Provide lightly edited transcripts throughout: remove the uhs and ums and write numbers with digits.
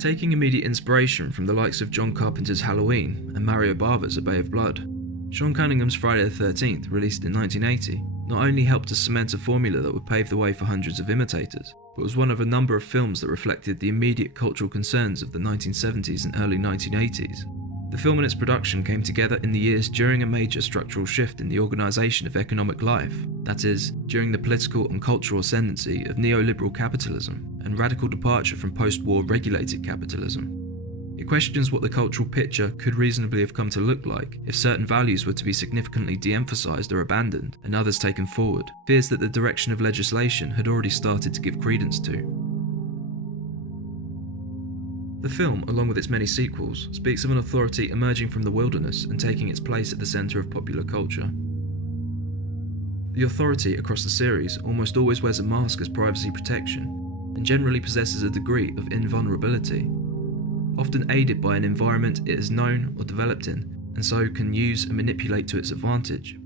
Taking immediate inspiration from the likes of John Carpenter's Halloween and Mario Bava's A Bay of Blood, Sean Cunningham's Friday the 13th, released in 1980, not only helped to cement a formula that would pave the way for hundreds of imitators, but was one of a number of films that reflected the immediate cultural concerns of the 1970s and early 1980s. The film and its production came together in the years during a major structural shift in the organisation of economic life, that is, during the political and cultural ascendancy of neoliberal capitalism and radical departure from post-war regulated capitalism. It questions what the cultural picture could reasonably have come to look like if certain values were to be significantly de-emphasised or abandoned and others taken forward, fears that the direction of legislation had already started to give credence to. The film, along with its many sequels, speaks of an authority emerging from the wilderness and taking its place at the centre of popular culture. The authority across the series almost always wears a mask as privacy protection, and generally possesses a degree of invulnerability, often aided by an environment it is known or developed in, and so can use and manipulate to its advantage.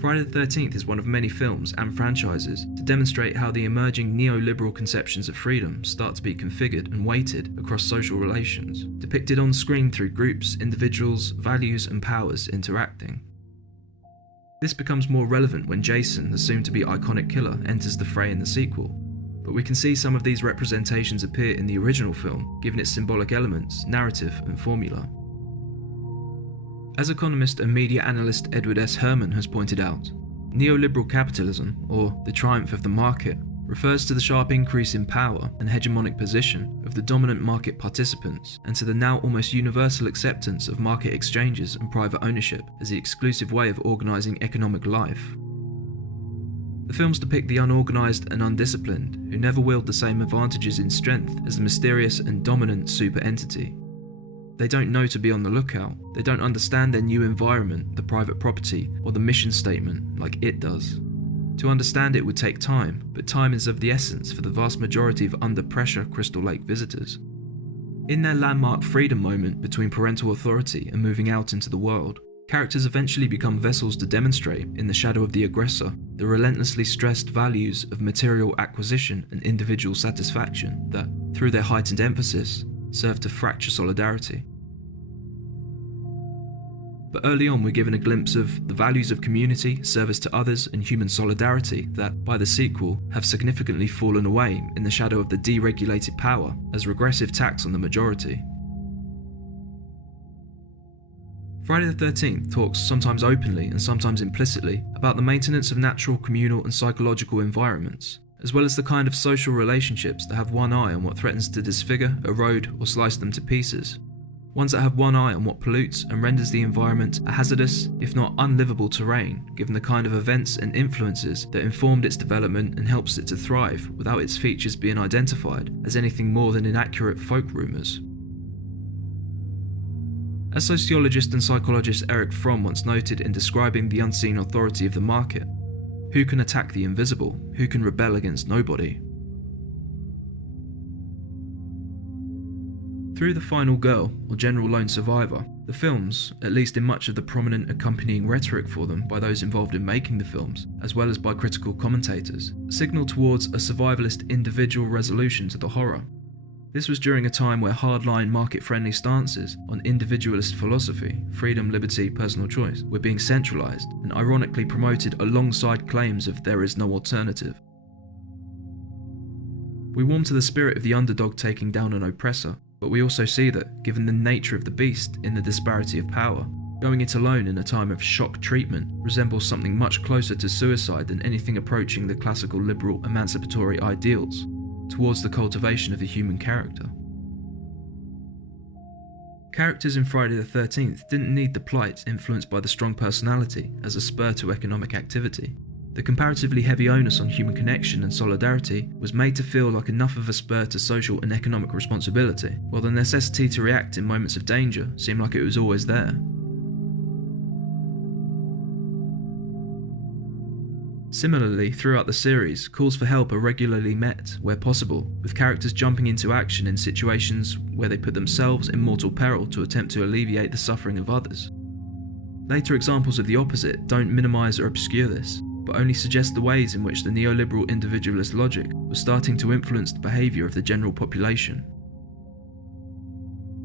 Friday the 13th is one of many films and franchises to demonstrate how the emerging neoliberal conceptions of freedom start to be configured and weighted across social relations, depicted on screen through groups, individuals, values and powers interacting. This becomes more relevant when Jason, the soon-to-be iconic killer, enters the fray in the sequel, but we can see some of these representations appear in the original film, given its symbolic elements, narrative and formula. As economist and media analyst Edward S. Herman has pointed out, neoliberal capitalism, or the triumph of the market, refers to the sharp increase in power and hegemonic position of the dominant market participants and to the now almost universal acceptance of market exchanges and private ownership as the exclusive way of organising economic life. The films depict the unorganised and undisciplined, who never wield the same advantages in strength as the mysterious and dominant super entity. They don't know to be on the lookout, they don't understand their new environment, the private property, or the mission statement like it does. To understand it would take time, but time is of the essence for the vast majority of under-pressure Crystal Lake visitors. In their landmark freedom moment between parental authority and moving out into the world, characters eventually become vessels to demonstrate, in the shadow of the aggressor, the relentlessly stressed values of material acquisition and individual satisfaction that, through their heightened emphasis, serve to fracture solidarity. But early on we're given a glimpse of the values of community, service to others and human solidarity that, by the sequel, have significantly fallen away in the shadow of the deregulated power as regressive tax on the majority. Friday the 13th talks, sometimes openly and sometimes implicitly, about the maintenance of natural, communal and psychological environments, as well as the kind of social relationships that have one eye on what threatens to disfigure, erode or slice them to pieces. Ones that have one eye on what pollutes and renders the environment a hazardous, if not unlivable terrain, given the kind of events and influences that informed its development and helps it to thrive without its features being identified as anything more than inaccurate folk rumours. As sociologist and psychologist Erich Fromm once noted in describing the unseen authority of the market, who can attack the invisible? Who can rebel against nobody? Through The Final Girl, or General Lone Survivor, the films, at least in much of the prominent accompanying rhetoric for them by those involved in making the films, as well as by critical commentators, signal towards a survivalist individual resolution to the horror. This was during a time where hardline market-friendly stances on individualist philosophy, freedom, liberty, personal choice, were being centralised and ironically promoted alongside claims of there is no alternative. We warm to the spirit of the underdog taking down an oppressor, but we also see that, given the nature of the beast in the disparity of power, going it alone in a time of shock treatment resembles something much closer to suicide than anything approaching the classical liberal emancipatory ideals towards the cultivation of the human character. Characters in Friday the 13th didn't need the plight influenced by the strong personality as a spur to economic activity. The comparatively heavy onus on human connection and solidarity was made to feel like enough of a spur to social and economic responsibility, while the necessity to react in moments of danger seemed like it was always there. Similarly, throughout the series, calls for help are regularly met, where possible, with characters jumping into action in situations where they put themselves in mortal peril to attempt to alleviate the suffering of others. Later examples of the opposite don't minimise or obscure this, but only suggests the ways in which the neoliberal individualist logic was starting to influence the behaviour of the general population.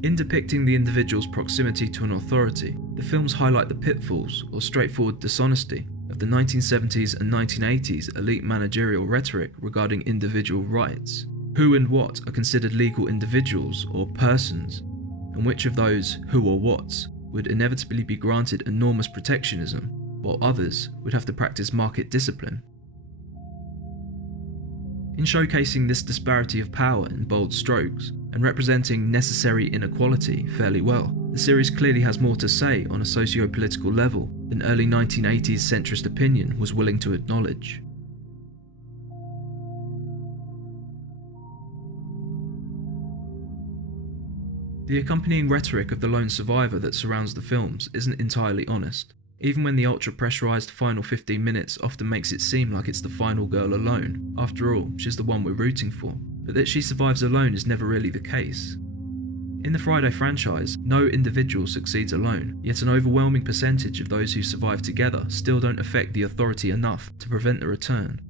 In depicting the individual's proximity to an authority, the films highlight the pitfalls or straightforward dishonesty of the 1970s and 1980s elite managerial rhetoric regarding individual rights. Who and what are considered legal individuals or persons, and which of those who or whats would inevitably be granted enormous protectionism, while others would have to practice market discipline. In showcasing this disparity of power in bold strokes, and representing necessary inequality fairly well, the series clearly has more to say on a socio-political level than early 1980s centrist opinion was willing to acknowledge. The accompanying rhetoric of the lone survivor that surrounds the films isn't entirely honest, even when the ultra-pressurised final 15 minutes often makes it seem like it's the final girl alone. After all, she's the one we're rooting for, but that she survives alone is never really the case. In the Friday franchise, no individual succeeds alone, yet an overwhelming percentage of those who survive together still don't affect the authority enough to prevent the return.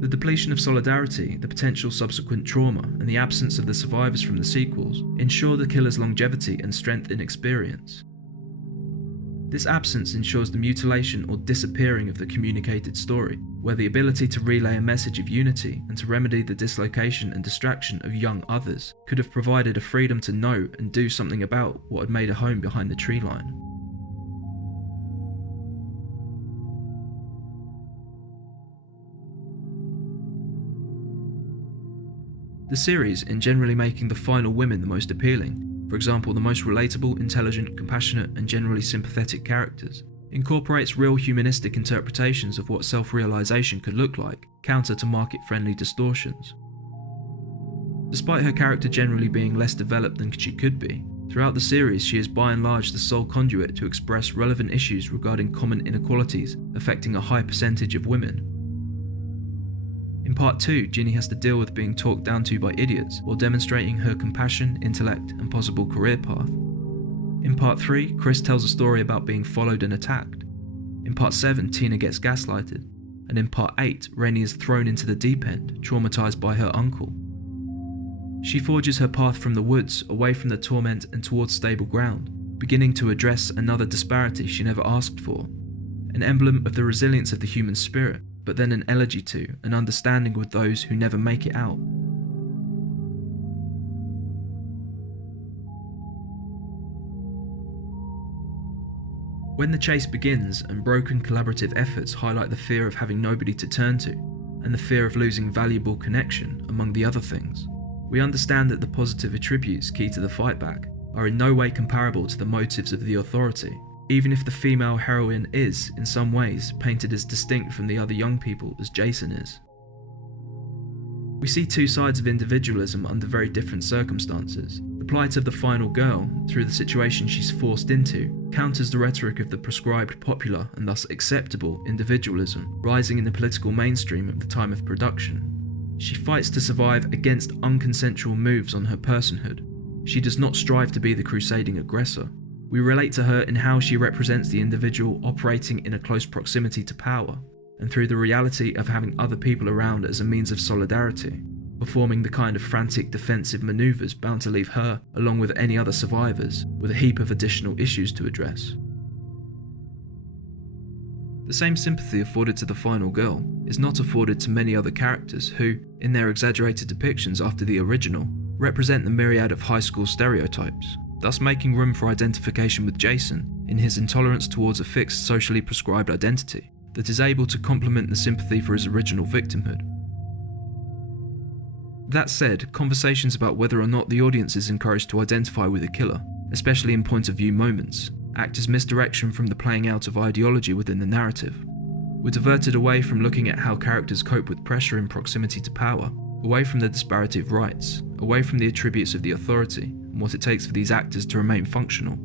The depletion of solidarity, the potential subsequent trauma, and the absence of the survivors from the sequels ensure the killer's longevity and strength in experience. This absence ensures the mutilation or disappearing of the communicated story, where the ability to relay a message of unity and to remedy the dislocation and distraction of young others could have provided a freedom to know and do something about what had made a home behind the tree line. The series, in generally making the final women the most appealing, for example the most relatable, intelligent, compassionate and generally sympathetic characters, incorporates real humanistic interpretations of what self-realisation could look like, counter to market-friendly distortions. Despite her character generally being less developed than she could be, throughout the series she is by and large the sole conduit to express relevant issues regarding common inequalities affecting a high percentage of women. In Part 2, Ginny has to deal with being talked down to by idiots while demonstrating her compassion, intellect and possible career path. In Part 3, Chris tells a story about being followed and attacked. In Part 7, Tina gets gaslighted. And in Part 8, Rainey is thrown into the deep end, traumatised by her uncle. She forges her path from the woods, away from the torment and towards stable ground, beginning to address another disparity she never asked for. An emblem of the resilience of the human spirit, but then an elegy to and understanding with those who never make it out. When the chase begins and broken collaborative efforts highlight the fear of having nobody to turn to, and the fear of losing valuable connection, among the other things, we understand that the positive attributes key to the fight back are in no way comparable to the motives of the authority, even if the female heroine is, in some ways, painted as distinct from the other young people as Jason is. We see two sides of individualism under very different circumstances. The plight of the final girl, through the situation she's forced into, counters the rhetoric of the prescribed popular and thus acceptable individualism rising in the political mainstream at the time of production. She fights to survive against unconsensual moves on her personhood. She does not strive to be the crusading aggressor. We relate to her in how she represents the individual operating in a close proximity to power, and through the reality of having other people around as a means of solidarity, performing the kind of frantic defensive manoeuvres bound to leave her, along with any other survivors, with a heap of additional issues to address. The same sympathy afforded to the final girl is not afforded to many other characters who, in their exaggerated depictions after the original, represent the myriad of high school stereotypes, thus making room for identification with Jason in his intolerance towards a fixed socially prescribed identity that is able to complement the sympathy for his original victimhood. That said, conversations about whether or not the audience is encouraged to identify with a killer, especially in point of view moments, act as misdirection from the playing out of ideology within the narrative. We're diverted away from looking at how characters cope with pressure in proximity to power, away from the disparity of rights, away from the attributes of the authority, and what it takes for these actors to remain functional.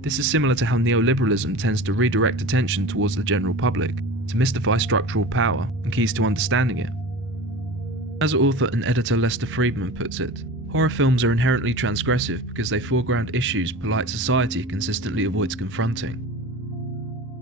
This is similar to how neoliberalism tends to redirect attention towards the general public, to mystify structural power and keys to understanding it. As author and editor Lester Friedman puts it, horror films are inherently transgressive because they foreground issues polite society consistently avoids confronting.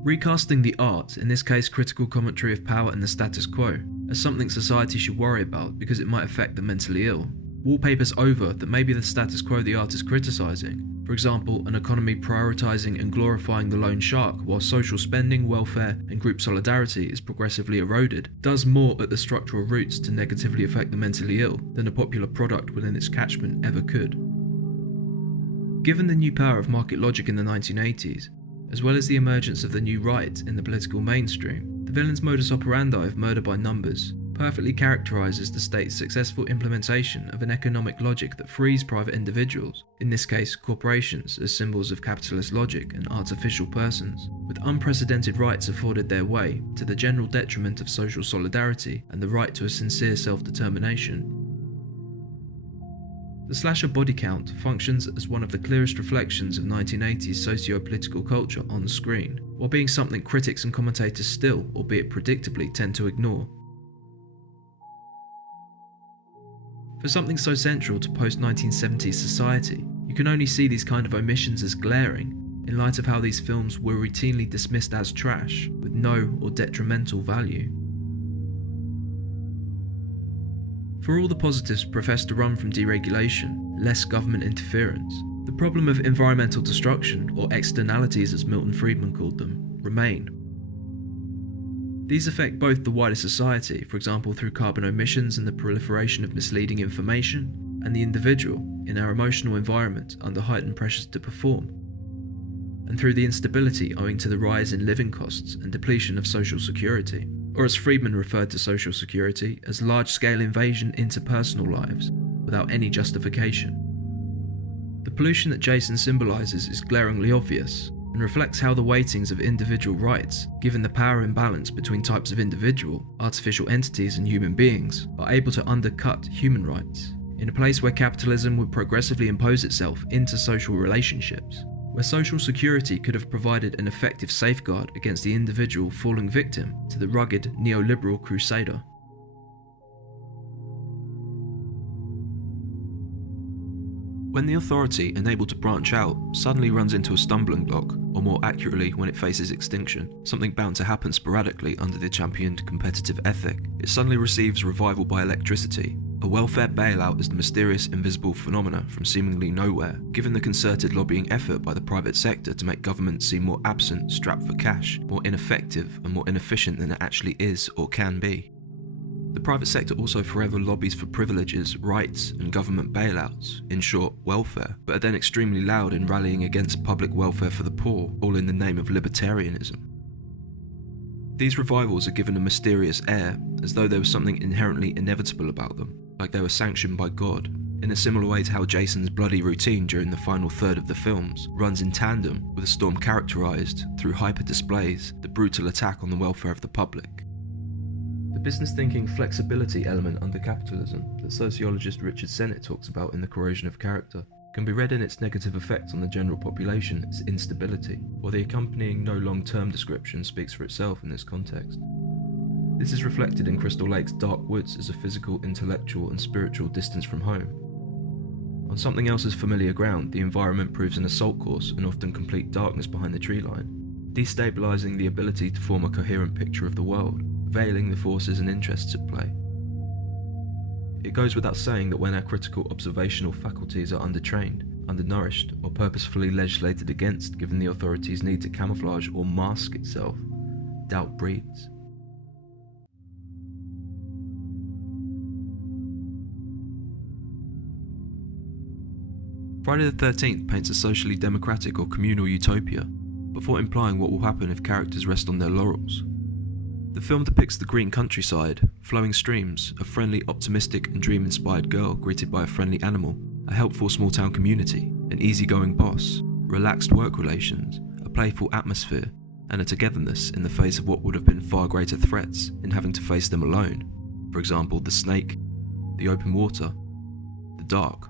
Recasting the art, in this case critical commentary of power and the status quo, as something society should worry about because it might affect the mentally ill. Wallpapers over that maybe the status quo the art is criticising, for example an economy prioritising and glorifying the loan shark while social spending, welfare and group solidarity is progressively eroded, does more at the structural roots to negatively affect the mentally ill than a popular product within its catchment ever could. Given the new power of market logic in the 1980s, as well as the emergence of the new right in the political mainstream, the villain's modus operandi of murder by numbers perfectly characterises the state's successful implementation of an economic logic that frees private individuals, in this case corporations as symbols of capitalist logic and artificial persons, with unprecedented rights afforded their way to the general detriment of social solidarity and the right to a sincere self-determination. The slasher body count functions as one of the clearest reflections of 1980s socio-political culture on screen, while being something critics and commentators still, albeit predictably, tend to ignore. For something so central to post-1970s society, you can only see these kind of omissions as glaring, in light of how these films were routinely dismissed as trash, with no or detrimental value. For all the positives professed to run from deregulation, less government interference, the problem of environmental destruction, or externalities as Milton Friedman called them, remain. These affect both the wider society, for example through carbon emissions and the proliferation of misleading information, and the individual in our emotional environment under heightened pressures to perform, and through the instability owing to the rise in living costs and depletion of social security, or as Friedman referred to social security, as large-scale invasion into personal lives without any justification. The pollution that Jason symbolises is glaringly obvious, and reflects how the weightings of individual rights, given the power imbalance between types of individual, artificial entities and human beings, are able to undercut human rights, in a place where capitalism would progressively impose itself into social relationships, where social security could have provided an effective safeguard against the individual falling victim to the rugged neoliberal crusader. When the authority, enabled to branch out, suddenly runs into a stumbling block, or more accurately when it faces extinction, something bound to happen sporadically under the championed competitive ethic, it suddenly receives revival by electricity. A welfare bailout is the mysterious invisible phenomena from seemingly nowhere, given the concerted lobbying effort by the private sector to make government seem more absent, strapped for cash, more ineffective and more inefficient than it actually is or can be. The private sector also forever lobbies for privileges, rights and government bailouts, in short, welfare, but are then extremely loud in rallying against public welfare for the poor, all in the name of libertarianism. These revivals are given a mysterious air, as though there was something inherently inevitable about them, like they were sanctioned by God, in a similar way to how Jason's bloody routine during the final third of the films runs in tandem with a storm characterised, through hyper-displays, the brutal attack on the welfare of the public. The business-thinking flexibility element under capitalism that sociologist Richard Sennett talks about in The Corrosion of Character can be read in its negative effect on the general population as instability, while the accompanying no long-term description speaks for itself in this context. This is reflected in Crystal Lake's dark woods as a physical, intellectual and spiritual distance from home. On something else's familiar ground, the environment proves an assault course and often complete darkness behind the tree line, destabilising the ability to form a coherent picture of the world, veiling the forces and interests at play. It goes without saying that when our critical observational faculties are undertrained, undernourished, or purposefully legislated against given the authorities' need to camouflage or mask itself, doubt breeds. Friday the 13th paints a socially democratic or communal utopia, before implying what will happen if characters rest on their laurels. The film depicts the green countryside, flowing streams, a friendly, optimistic and dream-inspired girl greeted by a friendly animal, a helpful small-town community, an easygoing boss, relaxed work relations, a playful atmosphere, and a togetherness in the face of what would have been far greater threats in having to face them alone. For example, the snake, the open water, the dark,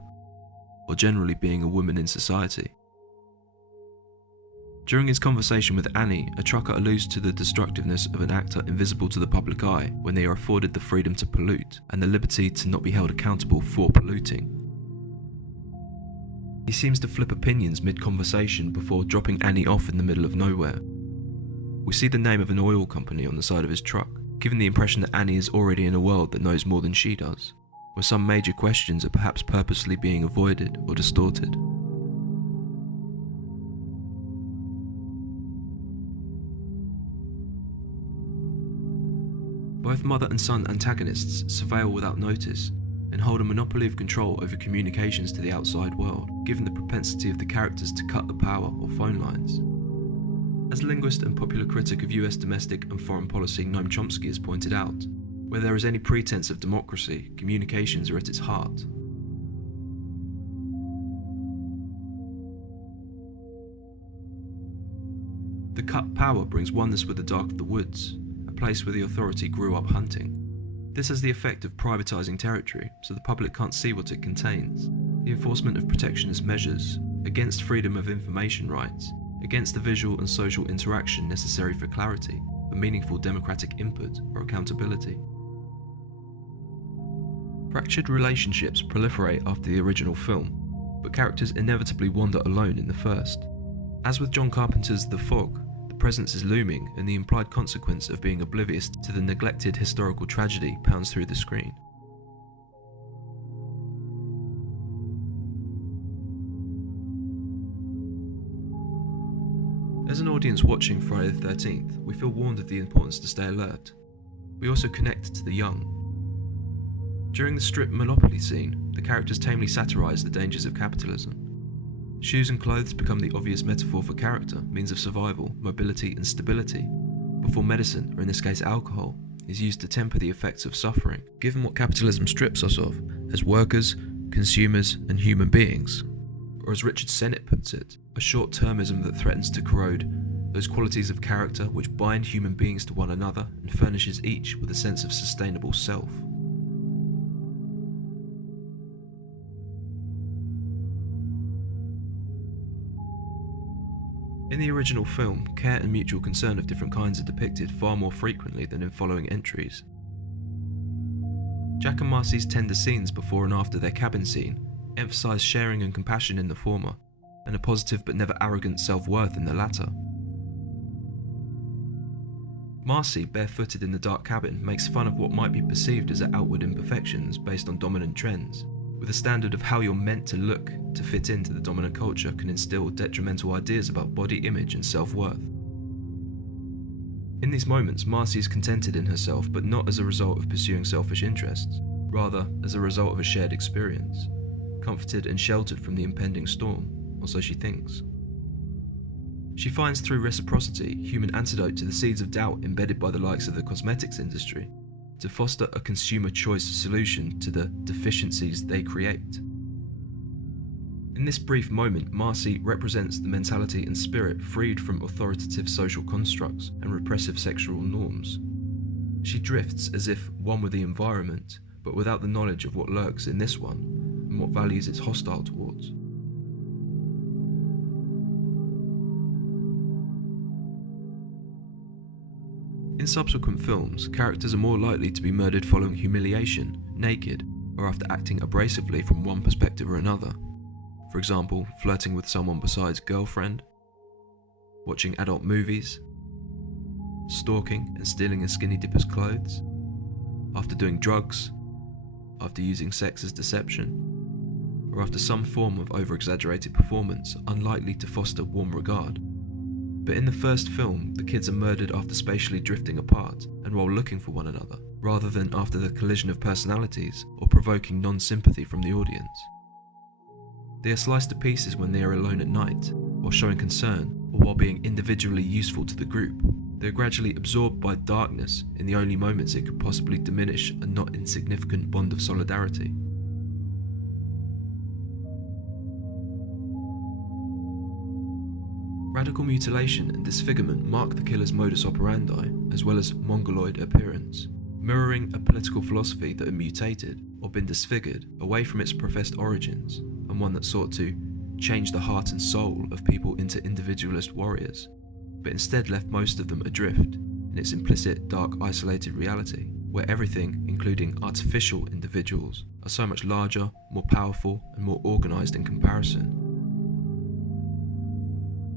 or generally being a woman in society. During his conversation with Annie, a trucker alludes to the destructiveness of an actor invisible to the public eye when they are afforded the freedom to pollute and the liberty to not be held accountable for polluting. He seems to flip opinions mid-conversation before dropping Annie off in the middle of nowhere. We see the name of an oil company on the side of his truck, giving the impression that Annie is already in a world that knows more than she does, where some major questions are perhaps purposely being avoided or distorted. Both mother and son antagonists surveil without notice and hold a monopoly of control over communications to the outside world, given the propensity of the characters to cut the power or phone lines. As linguist and popular critic of US domestic and foreign policy Noam Chomsky has pointed out, where there is any pretense of democracy, communications are at its heart. The cut power brings oneness with the dark of the woods, a place where the authority grew up hunting. This has the effect of privatizing territory, so the public can't see what it contains. The enforcement of protectionist measures, against freedom of information rights, against the visual and social interaction necessary for clarity, for meaningful democratic input or accountability. Fractured relationships proliferate after the original film, but characters inevitably wander alone in the first. As with John Carpenter's The Fog, the presence is looming and the implied consequence of being oblivious to the neglected historical tragedy pounds through the screen. As an audience watching Friday the 13th, we feel warned of the importance to stay alert. We also connect to the young. During the strip Monopoly scene, the characters tamely satirise the dangers of capitalism. Shoes and clothes become the obvious metaphor for character, means of survival, mobility and stability, before medicine, or in this case alcohol, is used to temper the effects of suffering, given what capitalism strips us of, as workers, consumers and human beings. Or as Richard Sennett puts it, a short-termism that threatens to corrode those qualities of character which bind human beings to one another and furnishes each with a sense of sustainable self. In the original film, care and mutual concern of different kinds are depicted far more frequently than in following entries. Jack and Marcy's tender scenes before and after their cabin scene emphasise sharing and compassion in the former, and a positive but never arrogant self-worth in the latter. Marcy, barefooted in the dark cabin, makes fun of what might be perceived as her outward imperfections based on dominant trends, with a standard of how you're meant to look to fit into the dominant culture can instill detrimental ideas about body image and self-worth. In these moments, Marcy is contented in herself, but not as a result of pursuing selfish interests, rather as a result of a shared experience, comforted and sheltered from the impending storm, or so she thinks. She finds through reciprocity human antidote to the seeds of doubt embedded by the likes of the cosmetics industry, to foster a consumer choice solution to the deficiencies they create. In this brief moment, Marcy represents the mentality and spirit freed from authoritative social constructs and repressive sexual norms. She drifts as if one with the environment, but without the knowledge of what lurks in this one and what values it's hostile towards. In subsequent films, characters are more likely to be murdered following humiliation, naked, or after acting abrasively from one perspective or another. For example, flirting with someone besides girlfriend, watching adult movies, stalking and stealing a skinny dipper's clothes, after doing drugs, after using sex as deception, or after some form of over-exaggerated performance unlikely to foster warm regard. But in the first film, the kids are murdered after spatially drifting apart and while looking for one another, rather than after the collision of personalities or provoking non-sympathy from the audience. They are sliced to pieces when they are alone at night, while showing concern, or while being individually useful to the group. They are gradually absorbed by darkness in the only moments it could possibly diminish a not insignificant bond of solidarity. Radical mutilation and disfigurement mark the killer's modus operandi, as well as mongoloid appearance, mirroring a political philosophy that had mutated, or been disfigured, away from its professed origins, and one that sought to change the heart and soul of people into individualist warriors, but instead left most of them adrift in its implicit, dark, isolated reality, where everything, including artificial individuals, are so much larger, more powerful, and more organised in comparison.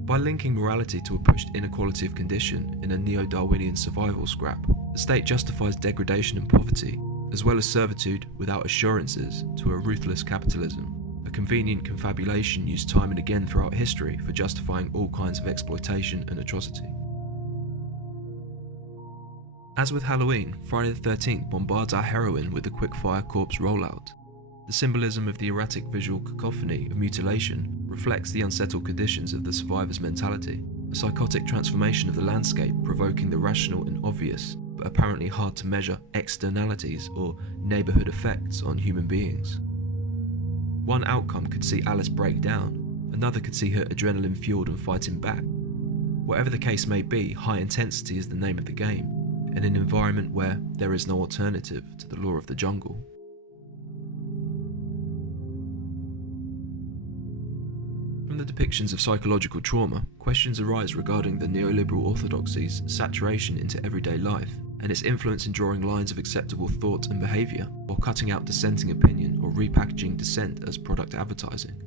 By linking morality to a pushed inequality of condition in a neo-Darwinian survival scrap, the state justifies degradation and poverty, as well as servitude without assurances, to a ruthless capitalism, a convenient confabulation used time and again throughout history for justifying all kinds of exploitation and atrocity. As with Halloween, Friday the 13th bombards our heroine with the quick-fire corpse rollout. The symbolism of the erratic visual cacophony of mutilation reflects the unsettled conditions of the survivor's mentality, a psychotic transformation of the landscape provoking the rational and obvious, but apparently hard to measure externalities or neighbourhood effects on human beings. One outcome could see Alice break down, another could see her adrenaline fueled and fighting back. Whatever the case may be, high intensity is the name of the game, in an environment where there is no alternative to the law of the jungle. From the depictions of psychological trauma, questions arise regarding the neoliberal orthodoxy's saturation into everyday life and its influence in drawing lines of acceptable thought and behaviour, while cutting out dissenting opinion or repackaging dissent as product advertising.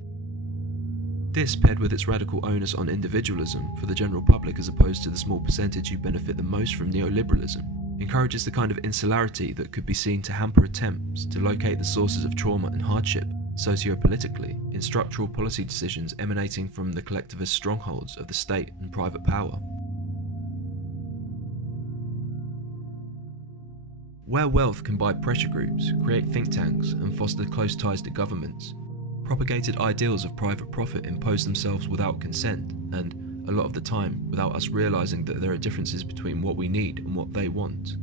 This, paired with its radical onus on individualism for the general public as opposed to the small percentage who benefit the most from neoliberalism, encourages the kind of insularity that could be seen to hamper attempts to locate the sources of trauma and hardship socio-politically in structural policy decisions emanating from the collectivist strongholds of the state and private power. Where wealth can buy pressure groups, create think tanks and foster close ties to governments, propagated ideals of private profit impose themselves without consent and, a lot of the time, without us realising that there are differences between what we need and what they want.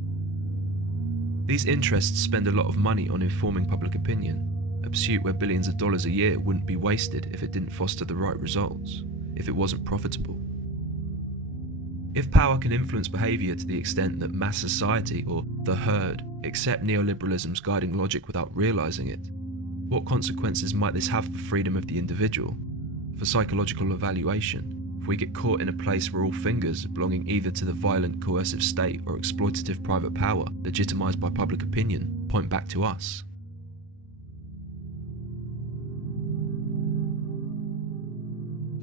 These interests spend a lot of money on informing public opinion, a pursuit where billions of dollars a year wouldn't be wasted if it didn't foster the right results, if it wasn't profitable. If power can influence behaviour to the extent that mass society, or the herd, accept neoliberalism's guiding logic without realising it, what consequences might this have for freedom of the individual, for psychological evaluation, if we get caught in a place where all fingers belonging either to the violent coercive state or exploitative private power, legitimised by public opinion, point back to us?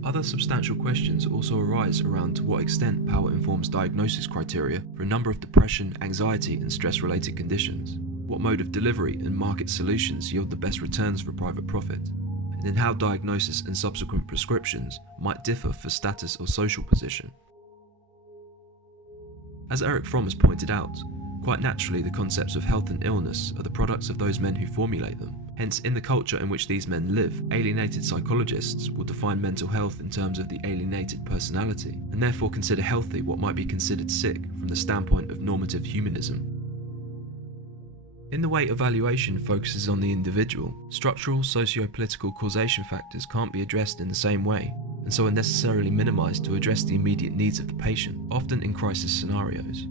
Other substantial questions also arise around to what extent power informs diagnosis criteria for a number of depression, anxiety and stress-related conditions, what mode of delivery and market solutions yield the best returns for private profit, and in how diagnosis and subsequent prescriptions might differ for status or social position. As Erich Fromm has pointed out, quite naturally the concepts of health and illness are the products of those men who formulate them. Hence, in the culture in which these men live, alienated psychologists will define mental health in terms of the alienated personality, and therefore consider healthy what might be considered sick from the standpoint of normative humanism. In the way evaluation focuses on the individual, structural socio-political causation factors can't be addressed in the same way, and so are necessarily minimised to address the immediate needs of the patient, often in crisis scenarios.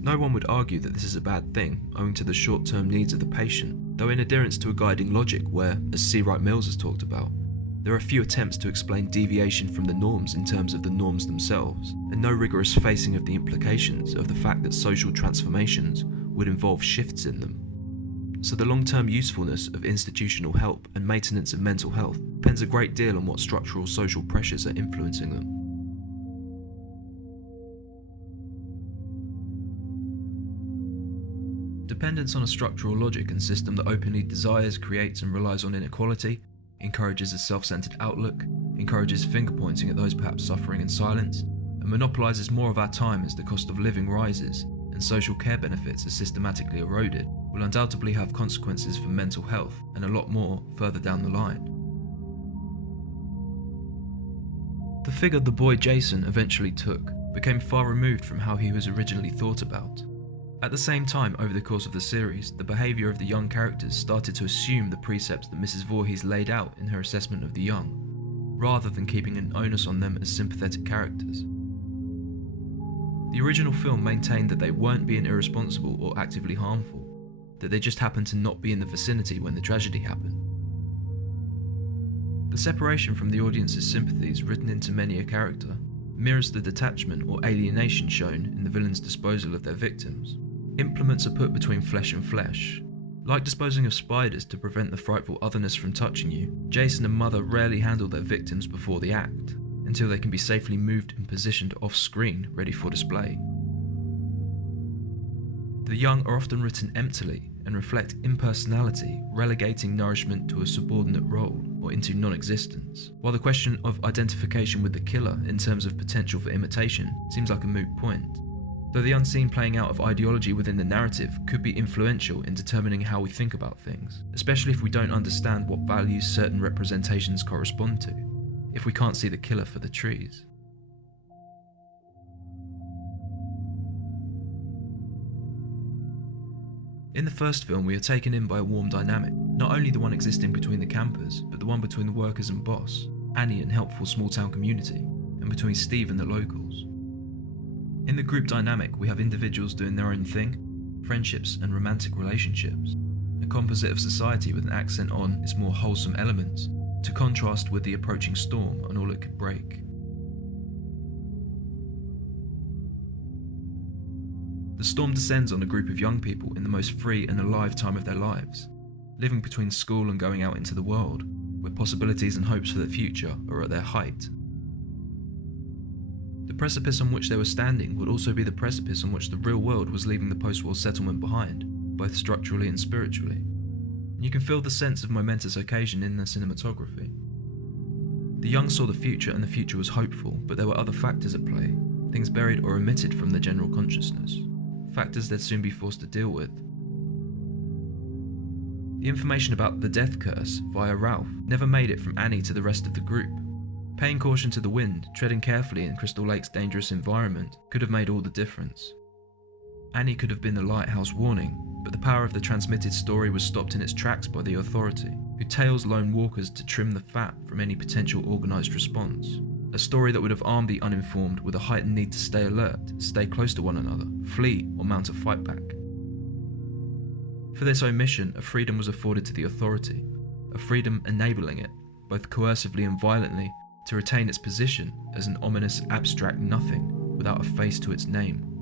No one would argue that this is a bad thing, owing to the short-term needs of the patient, though in adherence to a guiding logic where, as C. Wright Mills has talked about, there are few attempts to explain deviation from the norms in terms of the norms themselves, and no rigorous facing of the implications of the fact that social transformations would involve shifts in them. So the long-term usefulness of institutional help and maintenance of mental health depends a great deal on what structural social pressures are influencing them. Dependence on a structural logic and system that openly desires, creates and relies on inequality, encourages a self-centered outlook, encourages finger-pointing at those perhaps suffering in silence, and monopolises more of our time as the cost of living rises and social care benefits are systematically eroded, will undoubtedly have consequences for mental health and a lot more further down the line. The figure the boy Jason eventually took became far removed from how he was originally thought about. At the same time, over the course of the series, the behaviour of the young characters started to assume the precepts that Mrs. Voorhees laid out in her assessment of the young, rather than keeping an onus on them as sympathetic characters. The original film maintained that they weren't being irresponsible or actively harmful, that they just happened to not be in the vicinity when the tragedy happened. The separation from the audience's sympathies written into many a character mirrors the detachment or alienation shown in the villain's disposal of their victims. Implements are put between flesh and flesh. Like disposing of spiders to prevent the frightful otherness from touching you, Jason and Mother rarely handle their victims before the act. until they can be safely moved and positioned off-screen, ready for display. The young are often written emptily and reflect impersonality, relegating nourishment to a subordinate role or into non-existence, while the question of identification with the killer in terms of potential for imitation seems like a moot point. Though the unseen playing out of ideology within the narrative could be influential in determining how we think about things, especially if we don't understand what values certain representations correspond to, if we can't see the killer for the trees. In the first film, we are taken in by a warm dynamic, not only the one existing between the campers, but the one between the workers and boss, Annie and helpful small-town community, and between Steve and the locals. In the group dynamic, we have individuals doing their own thing, friendships and romantic relationships, a composite of society with an accent on its more wholesome elements, to contrast with the approaching storm and all it could break. The storm descends on a group of young people in the most free and alive time of their lives, living between school and going out into the world, where possibilities and hopes for the future are at their height. The precipice on which they were standing would also be the precipice on which the real world was leaving the post-war settlement behind, both structurally and spiritually. You can feel the sense of momentous occasion in the cinematography. The young saw the future and the future was hopeful, but there were other factors at play, things buried or omitted from the general consciousness, factors they'd soon be forced to deal with. The information about the death curse via Ralph never made it from Annie to the rest of the group. Paying caution to the wind, treading carefully in Crystal Lake's dangerous environment could have made all the difference. Annie could have been the lighthouse warning, but the power of the transmitted story was stopped in its tracks by the authority, who tails lone walkers to trim the fat from any potential organised response. A story that would have armed the uninformed with a heightened need to stay alert, stay close to one another, flee or mount a fight back. For this omission, a freedom was afforded to the authority, a freedom enabling it, both coercively and violently, to retain its position as an ominous abstract nothing without a face to its name